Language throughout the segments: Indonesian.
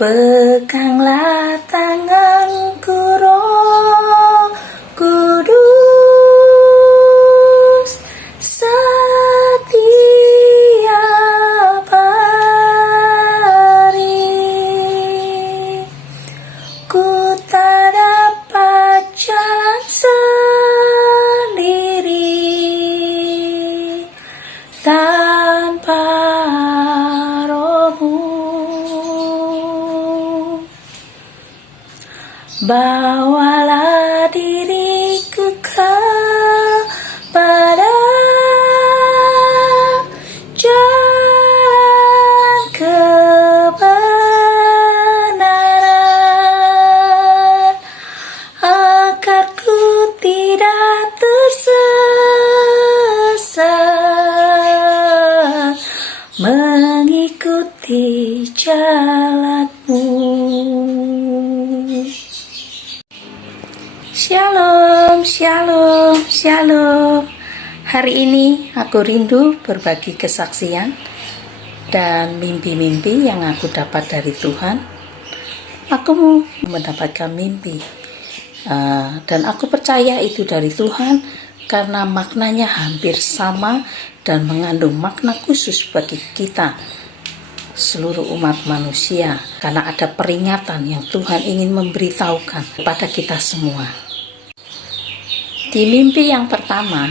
Peganglah tanganku, Roh Kudus, setiap hari. Ku tak dapat jalan sendiri tanpa Roh-Mu. Bawalah diriku kepada jalan kebenaran, agar ku tidak tersesat mengikuti jalan-Mu. Shalom, shalom, shalom. Hari ini aku rindu berbagi kesaksian dan mimpi-mimpi yang aku dapat dari Tuhan. Aku mendapatkan mimpi dan aku percaya itu dari Tuhan karena maknanya hampir sama dan mengandung makna khusus bagi kita seluruh umat manusia, karena ada peringatan yang Tuhan ingin memberitahukan kepada kita semua. Di mimpi yang pertama,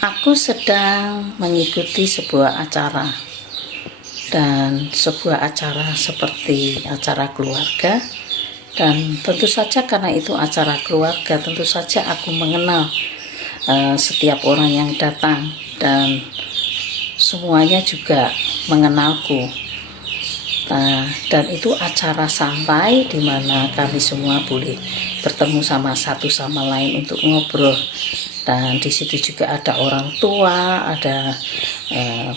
aku sedang mengikuti sebuah acara, dan sebuah acara seperti acara keluarga, dan tentu saja karena itu acara keluarga, tentu saja aku mengenal setiap orang yang datang, dan semuanya juga mengenalku. Dan itu acara santai di mana kami semua boleh bertemu satu sama lain untuk ngobrol. Dan di situ juga ada orang tua, ada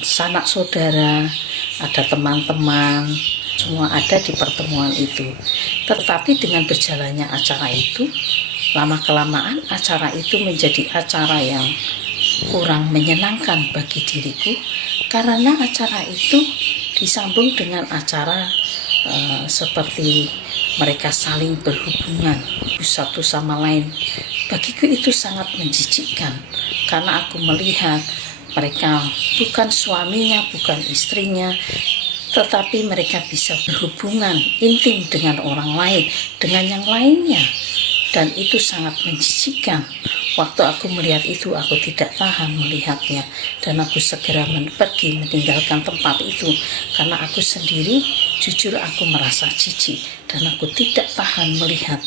sanak saudara, ada teman-teman, semua ada di pertemuan itu. Tetapi dengan berjalannya acara itu, lama-kelamaan acara itu menjadi acara yang kurang menyenangkan bagi diriku, karena acara itu disambung dengan acara seperti mereka saling berhubungan satu sama lain. Bagiku itu sangat menjijikkan, karena aku melihat mereka bukan suaminya, bukan istrinya, tetapi mereka bisa berhubungan intim dengan orang lain, dengan yang lainnya. Dan itu sangat menjijikkan. Waktu aku melihat itu, aku tidak tahan melihatnya, dan aku segera pergi meninggalkan tempat itu, karena aku sendiri jujur aku merasa jijik, dan aku tidak tahan melihat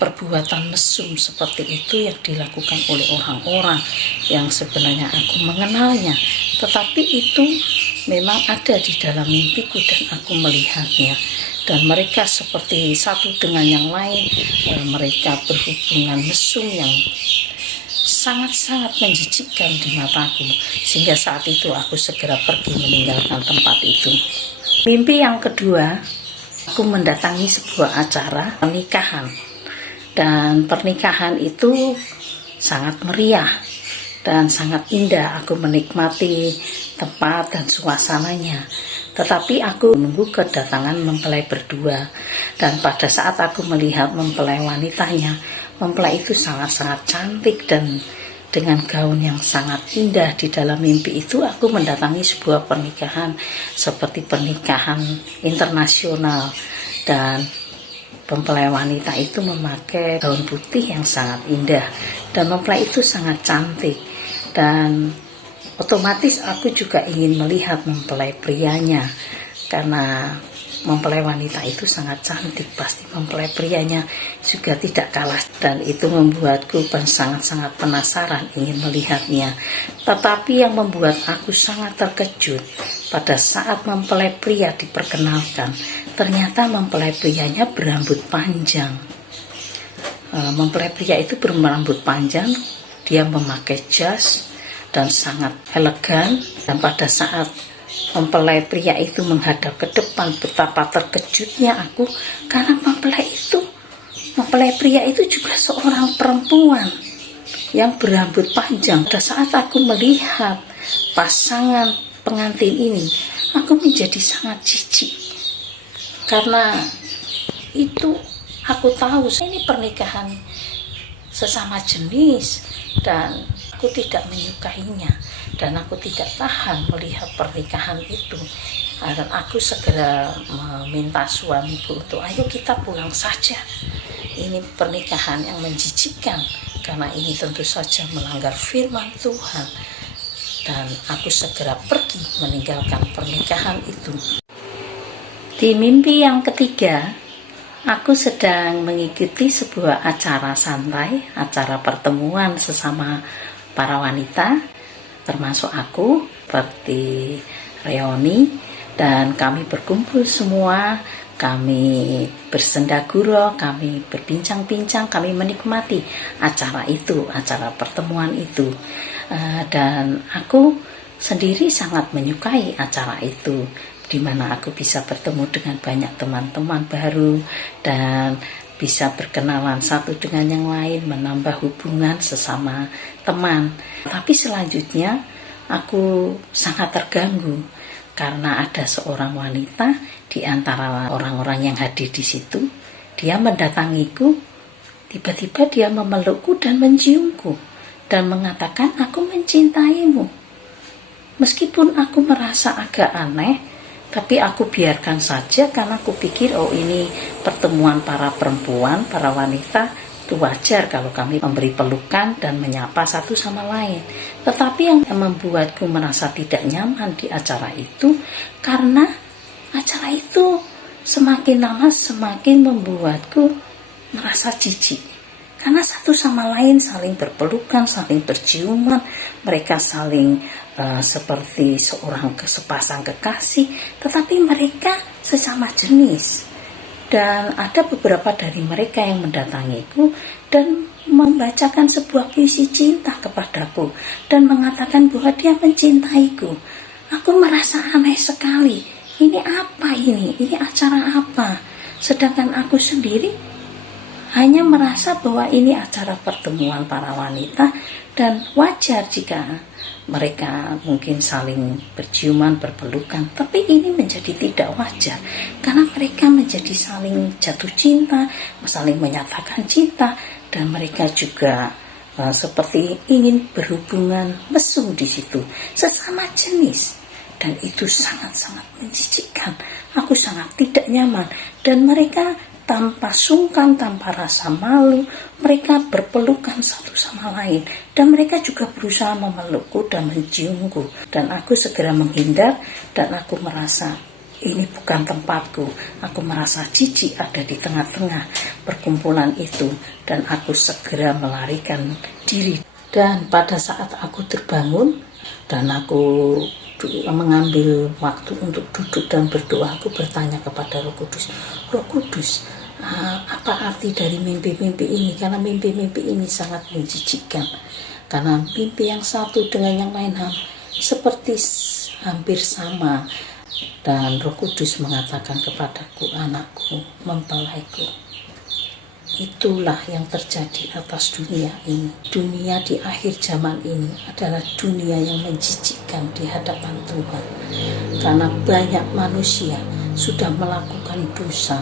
perbuatan mesum seperti itu yang dilakukan oleh orang-orang yang sebenarnya aku mengenalnya, tetapi itu memang ada di dalam mimpiku dan aku melihatnya. Dan mereka seperti satu dengan yang lain, mereka berhubungan mesum yang sangat-sangat menjijikkan di mataku, sehingga saat itu aku segera pergi meninggalkan tempat itu. Mimpi yang kedua, aku mendatangi sebuah acara pernikahan, dan pernikahan itu sangat meriah dan sangat indah. Aku menikmati tempat dan suasananya. Tetapi aku menunggu kedatangan mempelai berdua, dan pada saat aku melihat mempelai wanitanya, mempelai itu sangat-sangat cantik dan dengan gaun yang sangat indah. Di dalam mimpi itu aku mendatangi sebuah pernikahan seperti pernikahan internasional, dan mempelai wanita itu memakai gaun putih yang sangat indah, dan mempelai itu sangat cantik. Dan otomatis aku juga ingin melihat mempelai prianya, karena mempelai wanita itu sangat cantik, pasti mempelai prianya juga tidak kalah, dan itu membuatku sangat-sangat penasaran ingin melihatnya. Tetapi yang membuat aku sangat terkejut pada saat mempelai pria diperkenalkan, ternyata mempelai prianya berambut panjang. Mempelai pria itu berambut panjang, dia memakai jas dan sangat elegan, dan pada saat mempelai pria itu menghadap ke depan, betapa terkejutnya aku, karena mempelai pria itu juga seorang perempuan yang berambut panjang. Pada saat aku melihat pasangan pengantin ini, aku menjadi sangat jijik, Karena itu aku tahu ini pernikahan sesama jenis dan aku tidak menyukainya, dan aku tidak tahan melihat pernikahan itu. Dan aku segera meminta suamiku untuk ayo kita pulang saja, ini pernikahan yang menjijikkan, karena ini tentu saja melanggar firman Tuhan. Dan aku segera pergi meninggalkan pernikahan itu. Di mimpi yang ketiga, aku sedang mengikuti sebuah acara santai, acara pertemuan sesama para wanita, termasuk aku, seperti reuni, dan kami berkumpul semua, kami bersendagurau, kami berbincang-bincang, kami menikmati acara itu, acara pertemuan itu. Dan aku sendiri sangat menyukai acara itu, di mana aku bisa bertemu dengan banyak teman-teman baru dan bisa berkenalan satu dengan yang lain, menambah hubungan sesama teman. Tapi selanjutnya aku sangat terganggu karena ada seorang wanita di antara orang-orang yang hadir di situ. Dia mendatangiku, tiba-tiba dia memelukku dan menciumku dan mengatakan, "Aku mencintaimu." Meskipun aku merasa agak aneh, tapi aku biarkan saja karena aku pikir ini pertemuan para perempuan, para wanita, itu wajar kalau kami memberi pelukan dan menyapa satu sama lain. Tetapi yang membuatku merasa tidak nyaman di acara itu, karena acara itu semakin lama semakin membuatku merasa jijik. Karena satu sama lain saling berpelukan, saling berciuman, mereka saling seperti sepasang kekasih, tetapi mereka sesama jenis. Dan ada beberapa dari mereka yang mendatangiku dan membacakan sebuah puisi cinta kepadaku dan mengatakan bahwa dia mencintaiku. Aku merasa aneh sekali. Ini apa ini? Ini acara apa? Sedangkan aku sendiri hanya merasa bahwa ini acara pertemuan para wanita dan wajar jika mereka mungkin saling berciuman, berpelukan. Tapi ini menjadi tidak wajar karena mereka menjadi saling jatuh cinta, saling menyatakan cinta, dan mereka juga seperti ingin berhubungan mesum di situ sesama jenis. Dan itu sangat-sangat menjijikkan. Aku sangat tidak nyaman, dan mereka tanpa sungkan, tanpa rasa malu, mereka berpelukan satu sama lain. Dan mereka juga berusaha memelukku dan menciumku. Dan aku segera menghindar, dan aku merasa ini bukan tempatku. Aku merasa jijik ada di tengah-tengah perkumpulan itu. Dan aku segera melarikan diri. Dan pada saat aku terbangun, dan aku mengambil waktu untuk duduk dan berdoa, aku bertanya kepada Roh Kudus, Roh Kudus, apa arti dari mimpi-mimpi ini? Karena mimpi-mimpi ini sangat menjijikkan. Karena mimpi yang satu dengan yang lain seperti hampir sama. Dan Roh Kudus mengatakan kepadaku, anakku, mempelaiku, itulah yang terjadi atas dunia ini. Dunia di akhir zaman ini adalah dunia yang menjijikkan di hadapan Tuhan. Karena banyak manusia sudah melakukan dosa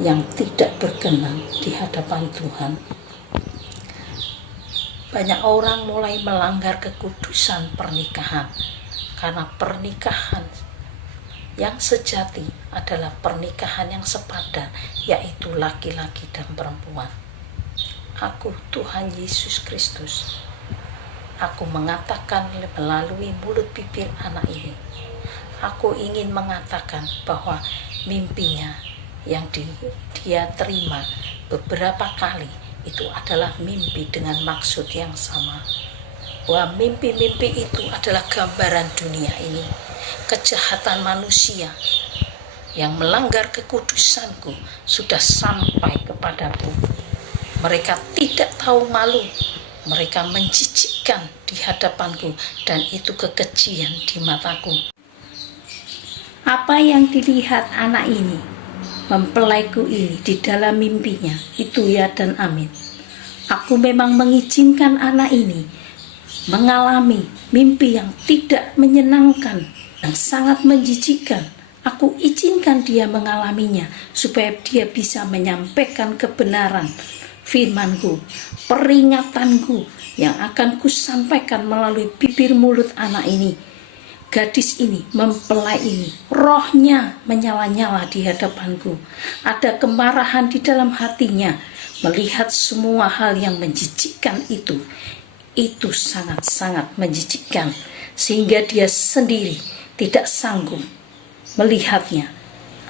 yang tidak berkenan di hadapan Tuhan. Banyak orang mulai melanggar kekudusan pernikahan, karena pernikahan yang sejati adalah pernikahan yang sepadan, yaitu laki-laki dan perempuan. Aku, Tuhan Yesus Kristus, aku mengatakan melalui mulut bibir anak ini, aku ingin mengatakan bahwa mimpinya yang dia terima beberapa kali itu adalah mimpi dengan maksud yang sama. Bahwa mimpi-mimpi itu adalah gambaran dunia ini, kejahatan manusia yang melanggar kekudusanku sudah sampai kepadaku. Mereka tidak tahu malu, mereka menjijikkan di hadapanku, dan itu kekejian di mataku. Apa yang dilihat anak ini, mempelaiku ini di dalam mimpinya, itu ya dan amin. Aku memang mengizinkan anak ini mengalami mimpi yang tidak menyenangkan, yang sangat menjijikkan. Aku izinkan dia mengalaminya supaya dia bisa menyampaikan kebenaran firman-Ku, peringatanku yang akan kusampaikan melalui bibir mulut anak ini, gadis ini, mempelai ini. Rohnya menyala-nyala di hadapanku. Ada kemarahan di dalam hatinya melihat semua hal yang menjijikkan itu. Itu sangat-sangat menjijikkan sehingga dia sendiri tidak sanggup melihatnya.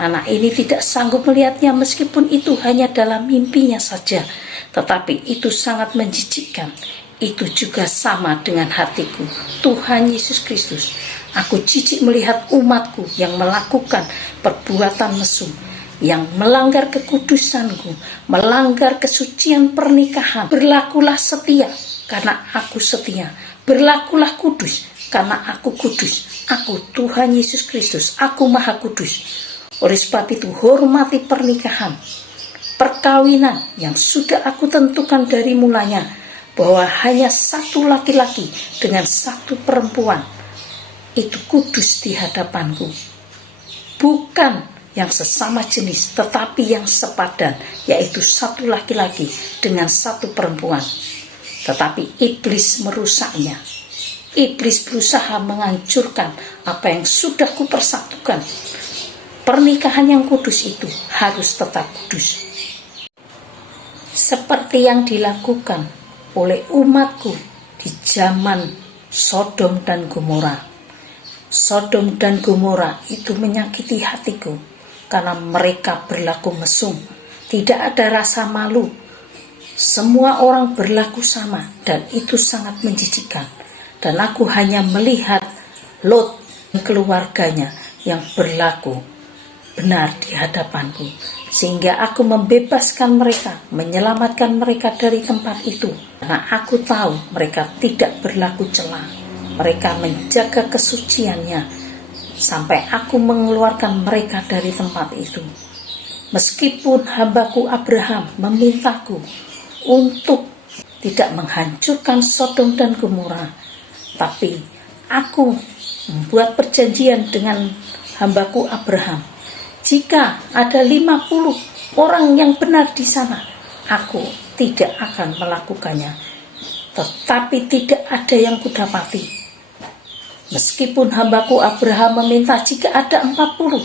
Anak ini tidak sanggup melihatnya meskipun itu hanya dalam mimpinya saja. Tetapi itu sangat menjijikkan. Itu juga sama dengan hatiku. Tuhan Yesus Kristus, aku jijik melihat umatku yang melakukan perbuatan mesum, yang melanggar kekudusanku, melanggar kesucian pernikahan. Berlakulah setia karena aku setia. Berlakulah kudus karena aku kudus. Aku Tuhan Yesus Kristus, aku Maha Kudus. Oleh sebab itu, hormati pernikahan, perkawinan yang sudah aku tentukan dari mulanya, bahwa hanya satu laki-laki dengan satu perempuan itu kudus di hadapanku. Bukan yang sesama jenis, tetapi yang sepadan, yaitu satu laki-laki dengan satu perempuan. Tetapi iblis merusaknya. Iblis berusaha menghancurkan apa yang sudah kupersatukan. Pernikahan yang kudus itu harus tetap kudus. Seperti yang dilakukan oleh umatku di zaman Sodom dan Gomora. Sodom dan Gomora itu menyakiti hatiku karena mereka berlaku mesum. Tidak ada rasa malu. Semua orang berlaku sama dan itu sangat menjijikkan. Dan aku hanya melihat Lot dan keluarganya yang berlaku benar di hadapanku. Sehingga aku membebaskan mereka, menyelamatkan mereka dari tempat itu. Karena aku tahu mereka tidak berlaku celah. Mereka menjaga kesuciannya sampai aku mengeluarkan mereka dari tempat itu. Meskipun hambaku Abraham memintaku untuk tidak menghancurkan Sodom dan Gomora, tapi aku membuat perjanjian dengan hambaku Abraham. Jika ada 50 orang yang benar di sana, aku tidak akan melakukannya. Tetapi tidak ada yang kudapati. Meskipun hambaku Abraham meminta jika ada 40,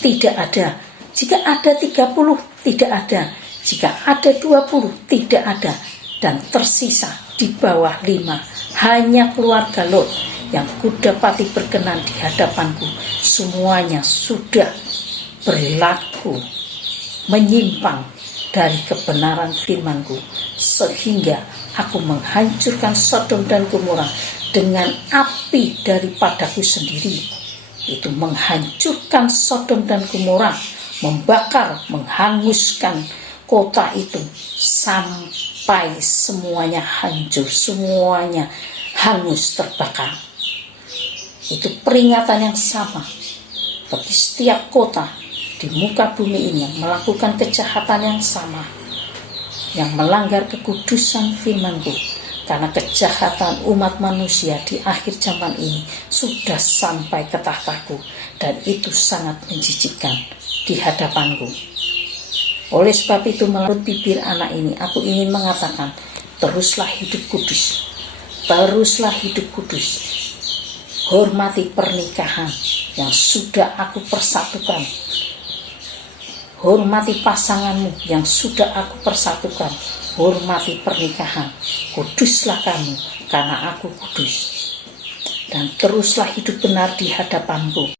tidak ada. Jika ada 30, tidak ada. Jika ada 20, tidak ada. Dan tersisa di bawah 5. Hanya keluarga Lot yang kudapati berkenan di hadapanku. Semuanya sudah berlaku menyimpang dari kebenaran firman-Ku, sehingga aku menghancurkan Sodom dan Gomora dengan api daripadaku sendiri. Itu menghancurkan Sodom dan Gomora, membakar, menghanguskan kota itu sampai semuanya hancur, semuanya hangus, terbakar. Itu peringatan yang sama bagi setiap kota di muka bumi ini yang melakukan kejahatan yang sama, yang melanggar kekudusan firman-Ku. Karena kejahatan umat manusia di akhir zaman ini sudah sampai ke tahtaku, dan itu sangat menjijikkan di hadapanku. Oleh sebab itu, melalui bibir anak ini aku ingin mengatakan, teruslah hidup kudus. Teruslah hidup kudus. Hormati pernikahan yang sudah aku persatukan. Hormati pasanganmu yang sudah aku persatukan. Hormati pernikahan. Kuduslah kamu karena aku kudus. Dan teruslah hidup benar di hadapanku.